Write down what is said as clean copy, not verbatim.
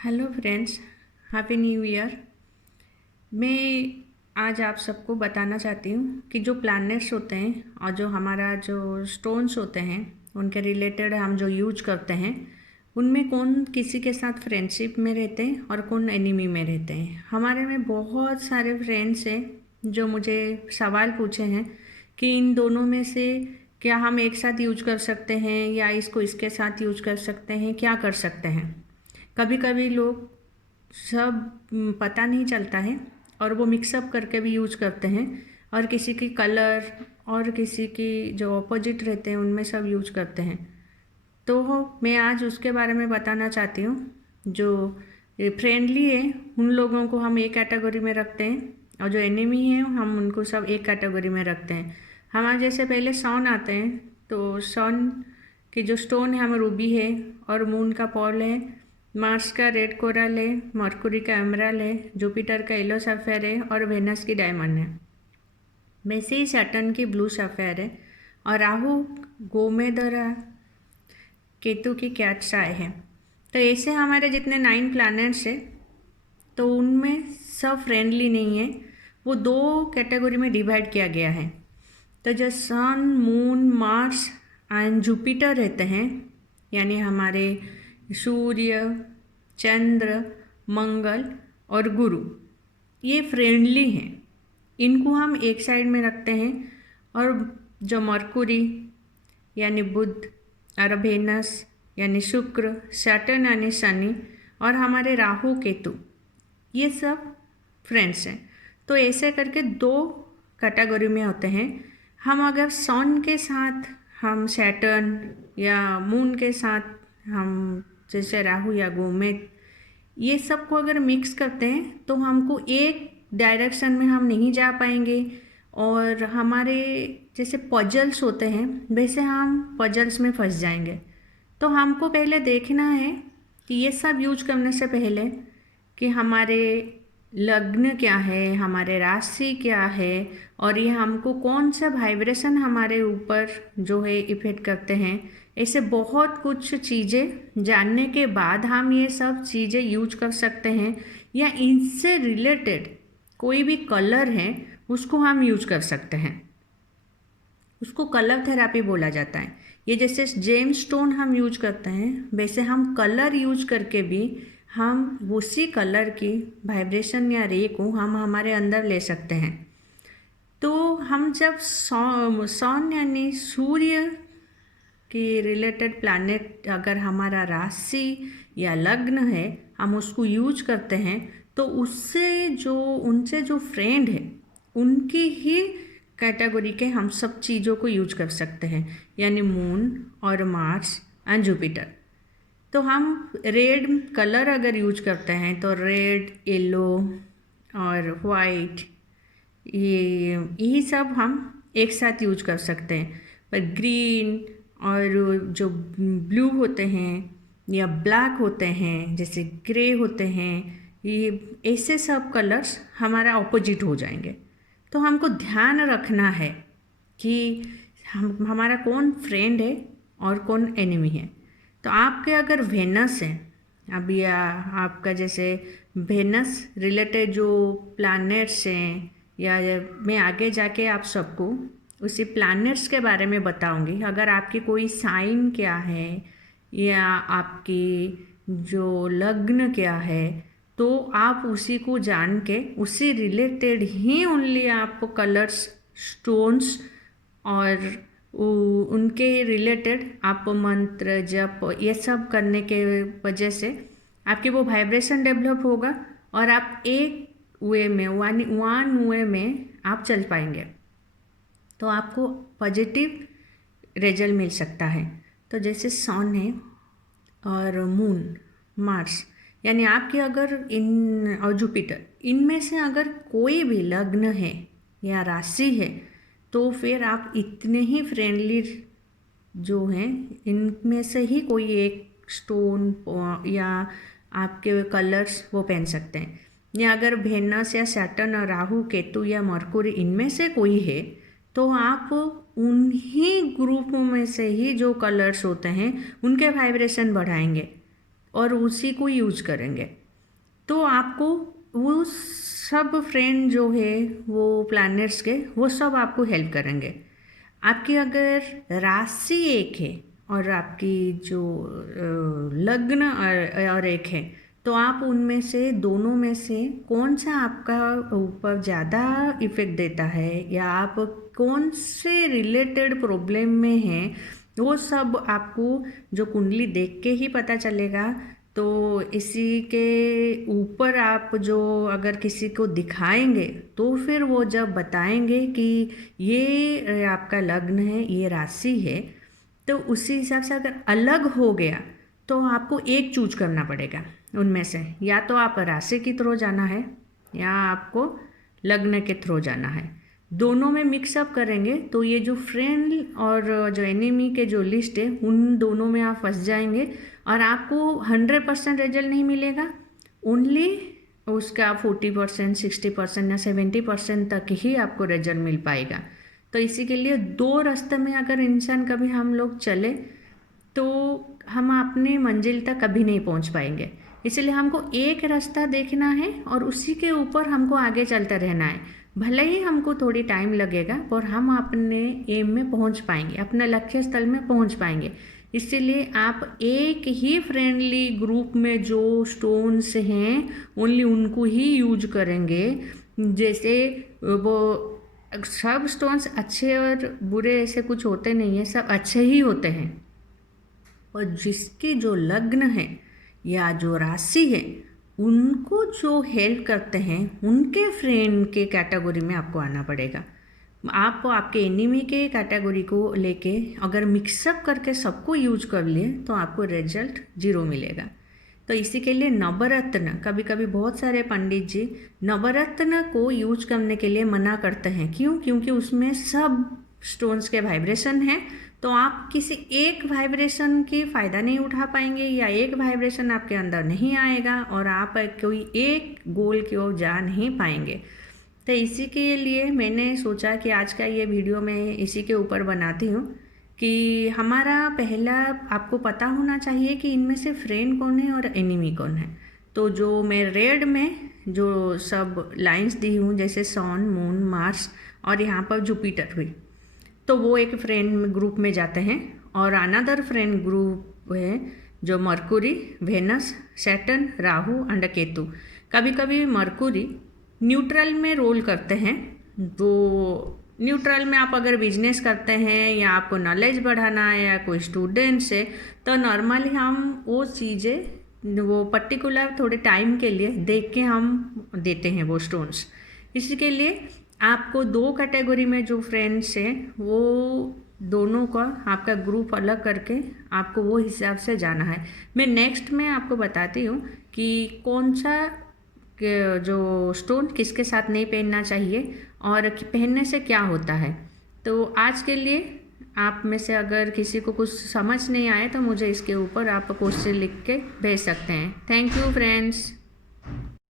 Hello friends, happy new year. मैं आज आप सबको बताना चाहती हूँ कि जो प्लैनेट्स होते हैं और जो हमारा जो स्टोन्स होते हैं उनके रिलेटेड हम जो यूज करते हैं उनमें कौन किसी के साथ फ्रेंडशिप में रहते हैं और कौन एनिमी में रहते हैं। हमारे में बहुत सारे फ्रेंड्स हैं जो मुझे सवाल पूछे हैं कि इन दोनों में से क्या हम एक साथ यूज कर सकते हैं या इसको इसके साथ यूज कर सकते हैं, क्या कर सकते हैं। कभी कभी लोग सब पता नहीं चलता है और वो मिक्सअप करके भी यूज करते हैं और किसी की कलर और किसी की जो अपोजिट रहते हैं उनमें सब यूज करते हैं। तो मैं आज उसके बारे में बताना चाहती हूँ। जो फ्रेंडली है उन लोगों को हम एक कैटेगरी में रखते हैं और जो एनिमी है हम उनको सब एक कैटेगरी में रखते हैं। हमारे जैसे पहले सन आते हैं तो सन के जो स्टोन है हमें रूबी है और मून का पॉल है, मार्स का रेड कोरल है, मरकुरी का एमराल्ड है, जुपिटर का येलो सफ़ेयर है और वेनस की डायमंड है। वैसे ही सैटर्न की ब्लू सफ़ेयर है और राहु गोमेदरा केतु की कैट्स आए हैं। तो ऐसे हमारे जितने 9 प्लैनेट्स हैं तो उनमें सब फ्रेंडली नहीं है, वो 2 कैटेगरी में डिवाइड किया गया है। तो जो सन, मून, मार्स एंड जुपिटर रहते हैं यानी हमारे सूर्य, चंद्र, मंगल और गुरु, ये फ्रेंडली हैं। इनको हम एक साइड में रखते हैं। और जो मरकुरी यानी बुध और वेनस यानी शुक्र, सैटर्न यानी शनि और हमारे राहु केतु, ये सब फ्रेंड्स हैं। तो ऐसे करके 2 कैटेगरी में होते हैं। हम अगर सन के साथ हम सैटर्न या मून के साथ हम जैसे राहु या गोमेद, ये सब को अगर मिक्स करते हैं तो हमको एक डायरेक्शन में हम नहीं जा पाएंगे और हमारे जैसे पजल्स होते हैं वैसे हम पजल्स में फंस जाएंगे। तो हमको पहले देखना है कि ये सब यूज करने से पहले कि हमारे लग्न क्या है, हमारे राशि क्या है और ये हमको कौन सा वाइब्रेशन हमारे ऊपर जो है इफेक्ट करते हैं। ऐसे बहुत कुछ चीज़ें जानने के बाद हम ये सब चीज़ें यूज कर सकते हैं या इनसे रिलेटेड कोई भी कलर है उसको हम यूज कर सकते हैं। उसको कलर थेरापी बोला जाता है। ये जैसे जेम स्टोन हम यूज करते हैं वैसे हम कलर यूज करके भी हम उसी कलर की वाइब्रेशन या रे को हम हमारे अंदर ले सकते हैं। तो हम जब सन यानी सूर्य की रिलेटेड प्लैनेट अगर हमारा राशि या लग्न है हम उसको यूज करते हैं तो उससे जो उनसे जो फ्रेंड है उनकी ही कैटेगरी के हम सब चीज़ों को यूज कर सकते हैं यानी मून और मार्स एंड जुपिटर। तो हम रेड कलर अगर यूज करते हैं तो रेड, येलो और वाइट, ये यही सब हम एक साथ यूज कर सकते हैं। पर ग्रीन और जो ब्लू होते हैं या ब्लैक होते हैं जैसे ग्रे होते हैं, ये ऐसे सब कलर्स हमारा ऑपोजिट हो जाएंगे। तो हमको ध्यान रखना है कि हम हमारा कौन फ्रेंड है और कौन एनिमी है। तो आपके अगर वेनस है अब या आपका जैसे वेनस रिलेटेड जो प्लैनेट्स हैं या मैं आगे जाके आप सबको उसी प्लैनेट्स के बारे में बताऊंगी। अगर आपकी कोई साइन क्या है या आपकी जो लग्न क्या है तो आप उसी को जान के उसी रिलेटेड ही ओनली आप कलर्स, स्टोन्स और उनके रिलेटेड आप मंत्र जप ये सब करने के वजह से आपकी वो वाइब्रेशन डेवलप होगा और आप एक वे में वन वे में आप चल पाएंगे तो आपको पॉजिटिव रिजल्ट मिल सकता है। तो जैसे सन है और मून, मार्स यानी आपके अगर इन और जुपिटर इनमें से अगर कोई भी लग्न है या राशि है तो फिर आप इतने ही फ्रेंडली जो हैं इनमें से ही कोई एक स्टोन या आपके कलर्स वो पहन सकते हैं। या अगर वेनस या सैटर्न और राहु केतु या मरकुरी इनमें से कोई है तो आप उन्हीं ग्रुप में से ही जो कलर्स होते हैं उनके वाइब्रेशन बढ़ाएंगे और उसी को यूज करेंगे। तो आपको वो सब फ्रेंड जो है वो प्लैनेट्स के वो सब आपको हेल्प करेंगे। आपकी अगर राशि एक है और आपकी जो लग्न और एक है, तो आप उनमें से दोनों में से कौन सा आपका ऊपर ज़्यादा इफ़ेक्ट देता है या आप कौन से रिलेटेड प्रॉब्लम में हैं, वो सब आपको जो कुंडली देख के ही पता चलेगा। तो इसी के ऊपर आप जो अगर किसी को दिखाएंगे तो फिर वो जब बताएंगे कि ये आपका लग्न है, ये राशि है, तो उसी हिसाब से अगर अलग हो गया तो आपको एक चूज करना पड़ेगा उनमें से। या तो आप राशि के थ्रू जाना है या आपको लग्न के थ्रू जाना है। दोनों में मिक्सअप करेंगे तो ये जो फ्रेंड और जो एनिमी के जो लिस्ट है उन दोनों में आप फंस जाएंगे और आपको 100% रिजल्ट नहीं मिलेगा। ओनली उसका 40%, 60% या 70% तक ही आपको रिजल्ट मिल पाएगा। तो इसी के लिए दो रास्ते में अगर इंसान कभी हम लोग चले तो हम अपनी मंजिल तक कभी नहीं पहुंच पाएंगे। इसलिए हमको एक रास्ता देखना है और उसी के ऊपर हमको आगे चलते रहना है। भले ही हमको थोड़ी टाइम लगेगा पर हम अपने एम में पहुंच पाएंगे, अपने लक्ष्य स्थल में पहुंच पाएंगे। इसीलिए आप एक ही फ्रेंडली ग्रुप में जो स्टोन्स हैं ओनली उनको ही यूज करेंगे। जैसे वो सब स्टोन्स अच्छे और बुरे ऐसे कुछ होते नहीं हैं, सब अच्छे ही होते हैं। और जिसकी जो लग्न है या जो राशि है उनको जो हेल्प करते हैं उनके फ्रेंड के कैटेगरी में आपको आना पड़ेगा। आप आपके एनिमी के कैटेगरी को लेके अगर मिक्सअप करके सबको यूज कर लिए तो आपको रिजल्ट 0 मिलेगा। तो इसी के लिए नवरत्न, कभी कभी बहुत सारे पंडित जी नवरत्न को यूज करने के लिए मना करते हैं। क्यों? क्योंकि उसमें सब स्टोन्स के वाइब्रेशन हैं, तो आप किसी एक वाइब्रेशन की फ़ायदा नहीं उठा पाएंगे या एक वाइब्रेशन आपके अंदर नहीं आएगा और आप कोई एक गोल की ओर जा नहीं पाएंगे। तो इसी के लिए मैंने सोचा कि आज का ये वीडियो मैं इसी के ऊपर बनाती हूँ कि हमारा पहला आपको पता होना चाहिए कि इनमें से फ्रेंड कौन है और एनिमी कौन है। तो जो मैं रेड में जो सब लाइंस दी हूँ जैसे सन, मून, मार्स और यहाँ पर जुपिटर भी, तो वो एक फ्रेंड ग्रुप में जाते हैं। और अनदर फ्रेंड ग्रुप है जो Mercury, Venus, Saturn, Rahu and Ketu. कभी कभी मरकुरी न्यूट्रल में रोल करते हैं। तो न्यूट्रल में आप अगर बिजनेस करते हैं या आपको नॉलेज बढ़ाना है या कोई स्टूडेंट्स है तो नॉर्मली हम वो चीज़ें वो पर्टिकुलर थोड़े टाइम के लिए देख के हम देते हैं वो स्टोन्स। इसी के लिए आपको दो कैटेगरी में जो फ्रेंड्स हैं वो दोनों का आपका ग्रुप अलग करके आपको वो हिसाब से जाना है। मैं नेक्स्ट में आपको बताती हूँ कि कौन सा जो स्टोन किसके साथ नहीं पहनना चाहिए और पहनने से क्या होता है। तो आज के लिए आप में से अगर किसी को कुछ समझ नहीं आए तो मुझे इसके ऊपर आप क्वेश्चन लिख के भेज सकते हैं। Thank you friends.